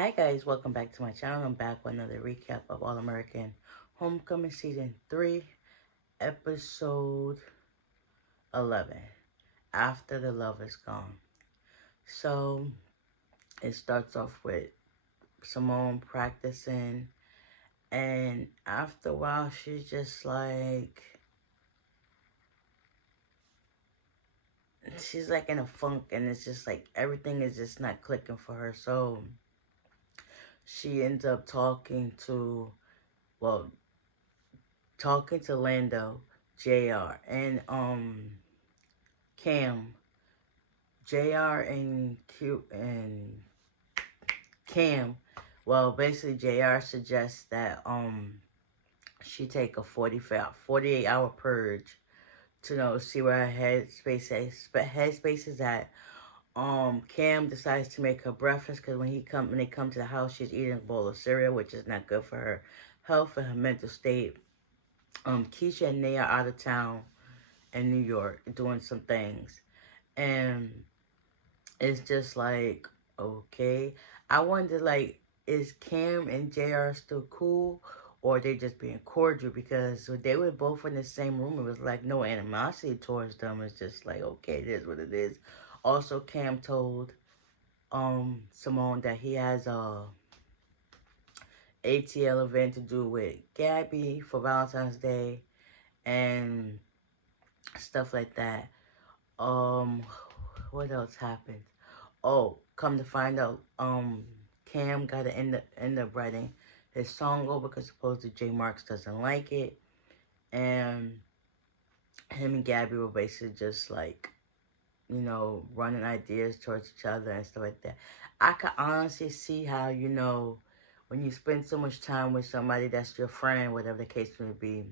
Hi guys, welcome back to my channel. I'm back with another recap of All American Homecoming Season 3, Episode 11, After the Love Is Gone. So, it starts off with Simone practicing, and after a while, she's like in a funk, and it's just like everything is just not clicking for her. So, she ends up well, talking to Lando, JR, and Cam. JR and Q and Cam. Well, basically JR suggests that she take a 48-hour purge to see where her headspace is at. Cam decides to make her breakfast because when they come to the house, she's eating a bowl of cereal, which is not good for her health and her mental state. Keisha and Nate are out of town in New York doing some things. And it's just like, okay. I wonder, like, is Cam and JR still cool? Or are they just being cordial? Because they were both in the same room. It was like no animosity towards them. It's just like, okay, it is what it is. Also, Cam told Simone that he has a ATL event to do with Gabby for Valentine's Day and stuff like that. Um, what else happened? Oh, come to find out, Cam got to end up writing his song over because supposedly J Marks doesn't like it, and him and Gabby were basically just like, running ideas towards each other and stuff like that. I could honestly see how, when you spend so much time with somebody that's your friend, whatever the case may be,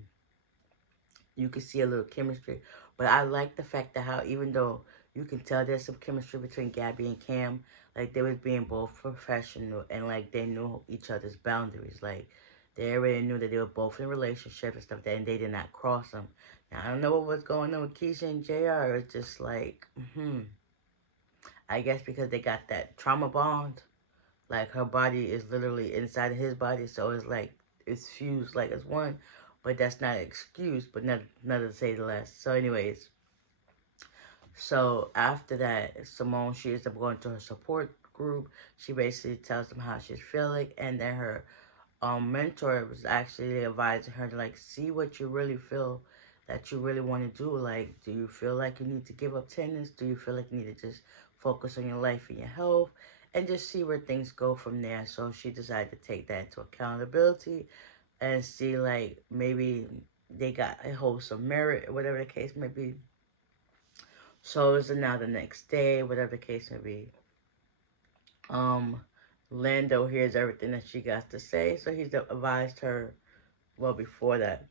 you can see a little chemistry. But I like the fact that how even though you can tell there's some chemistry between Gabby and Cam, like they was being both professional and like they knew each other's boundaries. Like they already knew that they were both in relationships and stuff like that, and they did not cross them. Now I don't know what was going on with Keisha and JR. It's just like, I guess because they got that trauma bond. Like her body is literally inside of his body, so it's like it's fused like it's one. But that's not an excuse, but not to say the less. So, anyways, so after that, Simone she ends up going to her support group. She basically tells them how she's feeling, and then her mentor was actually advising her to like see what you really feel that you really want to do. Like, do you feel like you need to give up tennis? Do you feel like you need to just focus on your life and your health and just see where things go from there? So she decided to take that into accountability and see like maybe they got a wholesome merit, whatever the case may be. So it's now the next day, whatever the case may be. Um, Lando hears everything that she got to say, so he's advised her. Well, before that,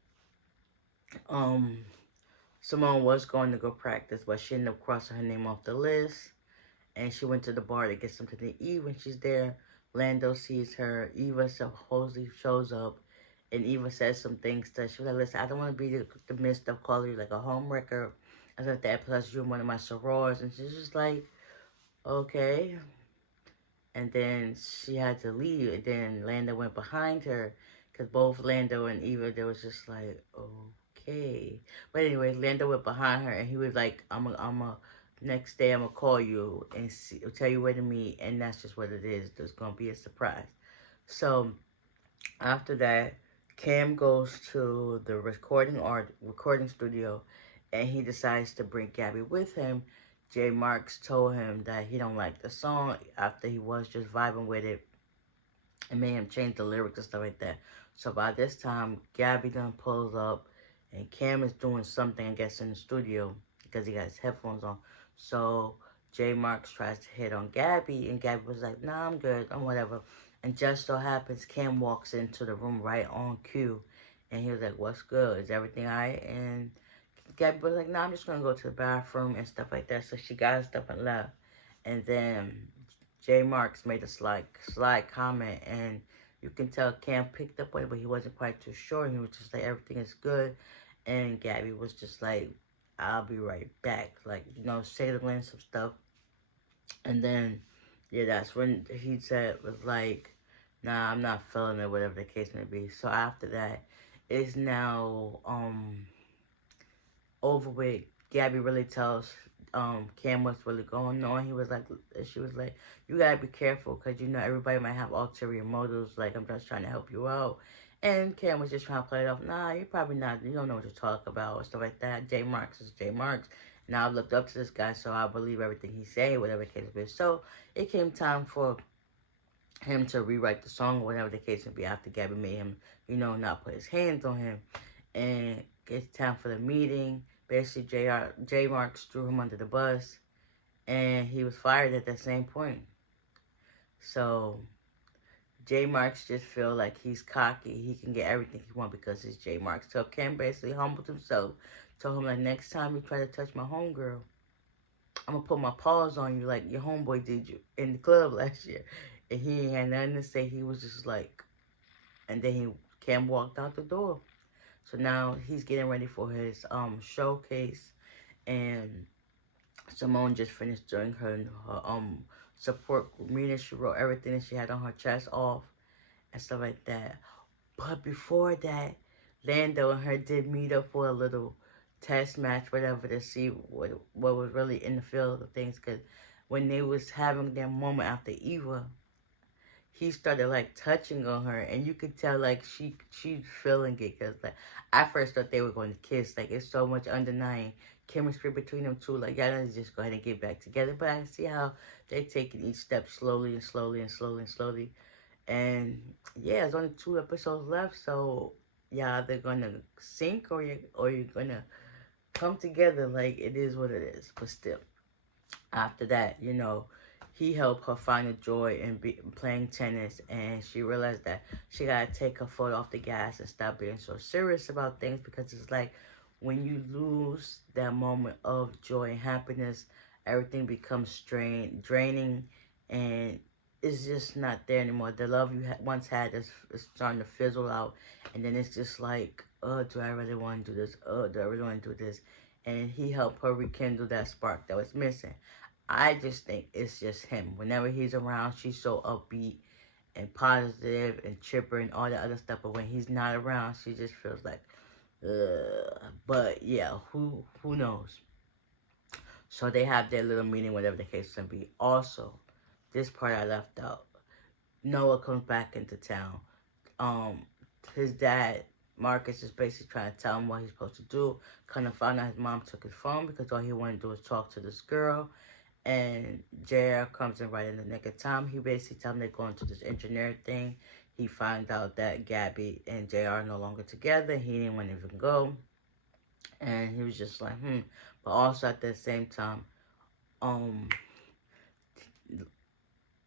um, Simone was going to go practice, but she ended up crossing her name off the list. And she went to the bar to get something to eat. When she's there, Lando sees her. Eva supposedly shows up, and Eva says some things to her. She was like, listen, I don't want to be the midst of calling you like a homewrecker. I said that, plus you're one of my sorors. And she's just like, okay. And then she had to leave. And then Lando went behind her. Because both Lando and Eva, they was just like, okay. But anyway, Lando went behind her. And he was like, next day I'm going to call you and tell you where to meet. And that's just what it is. There's going to be a surprise. So, after that, Cam goes to the recording studio, and he decides to bring Gabby with him. J Marks told him that he don't like the song after he was just vibing with it and made him change the lyrics and stuff like that. So by this time, Gabby done pulls up, and Cam is doing something, I guess, in the studio because he got his headphones on. So J Marks tries to hit on Gabby, and Gabby was like, nah, I'm good, I'm whatever. And just so happens, Cam walks into the room right on cue, and he was like, what's good? Is everything all right? And Gabby was like, nah, I'm just going to go to the bathroom and stuff like that. So she got her stuff and left. And then J Marks made a slight comment, and you can tell Cam picked up on it, but he wasn't quite too sure. He was just like, everything is good. And Gabby was just like, I'll be right back. Like, signaling some stuff. And then Yeah, that's when he said was like, nah, I'm not feeling it, whatever the case may be. So after that, it's now over with. Gabby really tells Cam what's really going on. She was like, you gotta be careful because you know everybody might have ulterior motives. Like, I'm just trying to help you out. And Cam was just trying to play it off. Nah, you probably not. You don't know what you're talking about or stuff like that. J Marks is J Marks. And I've looked up to this guy, so I believe everything he say, whatever the case may be. So it came time for him to rewrite the song, or whatever the case may be, after Gabby made him, not put his hands on him. And it's time for the meeting. Basically, J Marks threw him under the bus, and he was fired at that same point. So J Marks just feel like he's cocky. He can get everything he wants because it's J Marks. So Ken basically humbled himself, told him like, next time you try to touch my homegirl, I'm gonna put my paws on you like your homeboy did you in the club last year. And he ain't had nothing to say. He was just like, and then Cam walked out the door. So now he's getting ready for his showcase, and Simone just finished doing her support meeting. She wrote everything that she had on her chest off and stuff like that. But before that, Lando and her did meet up for a little test match, whatever, to see what was really in the field of things. Because when they was having their moment after Eva, he started like touching on her, and you could tell like she's feeling it. Cause like I first thought they were going to kiss. Like it's so much underlying chemistry between them two. Like y'all need to just go ahead and get back together. But I see how they're taking each step slowly and slowly and slowly and slowly. And yeah, there's only 2 episodes left, so yeah, they're gonna sync or you're gonna come together. Like it is what it is. But still, after that, he helped her find a joy in playing tennis, and she realized that she gotta take her foot off the gas and stop being so serious about things, because it's like when you lose that moment of joy and happiness, everything becomes draining, and it's just not there anymore. The love you once had is starting to fizzle out, and then it's just like, oh, do I really want to do this? Oh, do I really want to do this? And he helped her rekindle that spark that was missing. I just think it's just him. Whenever he's around, she's so upbeat and positive and chipper and all that other stuff. But when he's not around, she just feels like, ugh. But yeah, who knows? So they have their little meeting, whatever the case may be. Also, this part I left out. Noah comes back into town. Um, his dad, Marcus, is basically trying to tell him what he's supposed to do. Kind of found out his mom took his phone because all he wanted to do was talk to this girl. And JR comes in right in the nick of time. He basically tells him they're going to this engineer thing. He finds out that Gabby and JR are no longer together. He didn't want to even go. And he was just like, But also at the same time, um,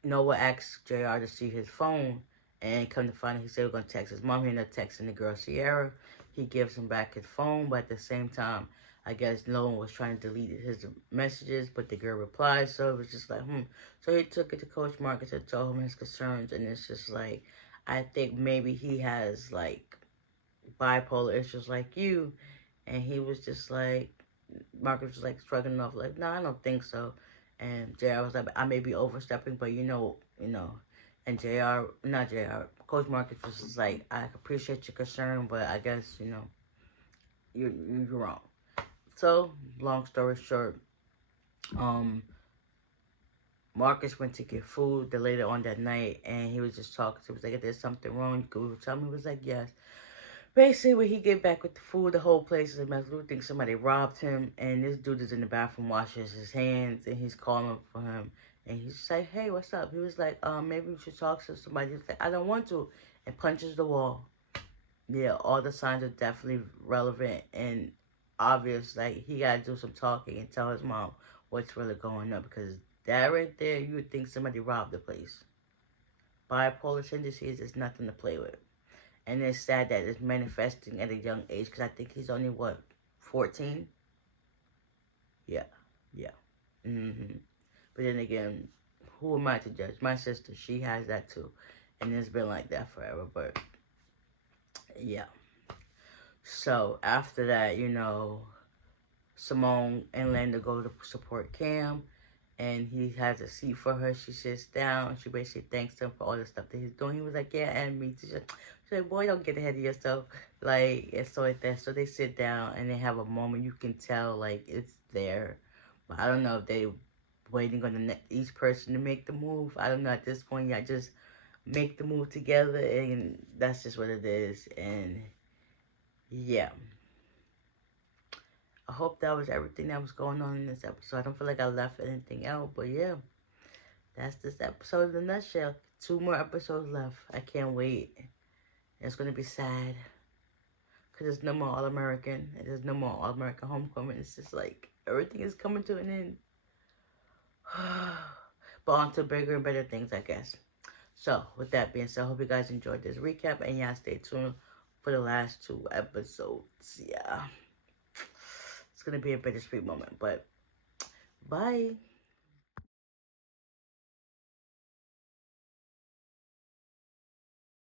Noah asks JR to see his phone. And come to find out, he said we're going to text his mom. He ended up texting the girl, Sierra. He gives him back his phone, but at the same time, I guess Noah was trying to delete his messages, but the girl replied, so it was just like, So he took it to Coach Marcus and told him his concerns, and it's just like, I think maybe he has, like, bipolar issues like you, and he was just like, Marcus was, like, shrugging off, like, no, I don't think so, and JR was like, I may be overstepping, but and not JR, Coach Marcus was just like, I appreciate your concern, but I guess, you're wrong. So, long story short, um, Marcus went to get food the later on that night, and he was just talking. He was like, if there's something wrong, you could tell me. He was like, yes. Basically, when he get back with the food, the whole place is a mess. We think somebody robbed him, and this dude is in the bathroom washing his hands, and he's calling for him. And he's just like, hey, what's up? He was like, maybe we should talk to somebody. He's like, I don't want to. And punches the wall. Yeah, all the signs are definitely relevant and obvious. Like, he got to do some talking and tell his mom what's really going on, because that right there, you would think somebody robbed the place. Bipolar tendencies is nothing to play with. And it's sad that it's manifesting at a young age, because I think he's only, 14? Yeah, yeah. But then again, who am I to judge? My sister, she has that too. And it's been like that forever, but yeah. So after that, Simone and Lando go to support Cam, and he has a seat for her. She sits down. She basically thanks him for all the stuff that he's doing. He was like, yeah, and me too. She's like, boy, don't get ahead of yourself. Like, and so like that. So they sit down and they have a moment. You can tell, like, it's there. But I don't know if they waiting on each person to make the move. I don't know. At this point, y'all just make the move together, and that's just what it is. And yeah. I hope that was everything that was going on in this episode. I don't feel like I left anything out, but yeah. That's this episode in a nutshell. 2 more episodes left. I can't wait. It's going to be sad. Because there's no more All-American. And there's no more All-American Homecoming. It's just like everything is coming to an end. But on to bigger and better things, I guess. So, with that being said, I hope you guys enjoyed this recap. And yeah, stay tuned for the last 2 episodes. Yeah. It's going to be a bittersweet moment. But, bye.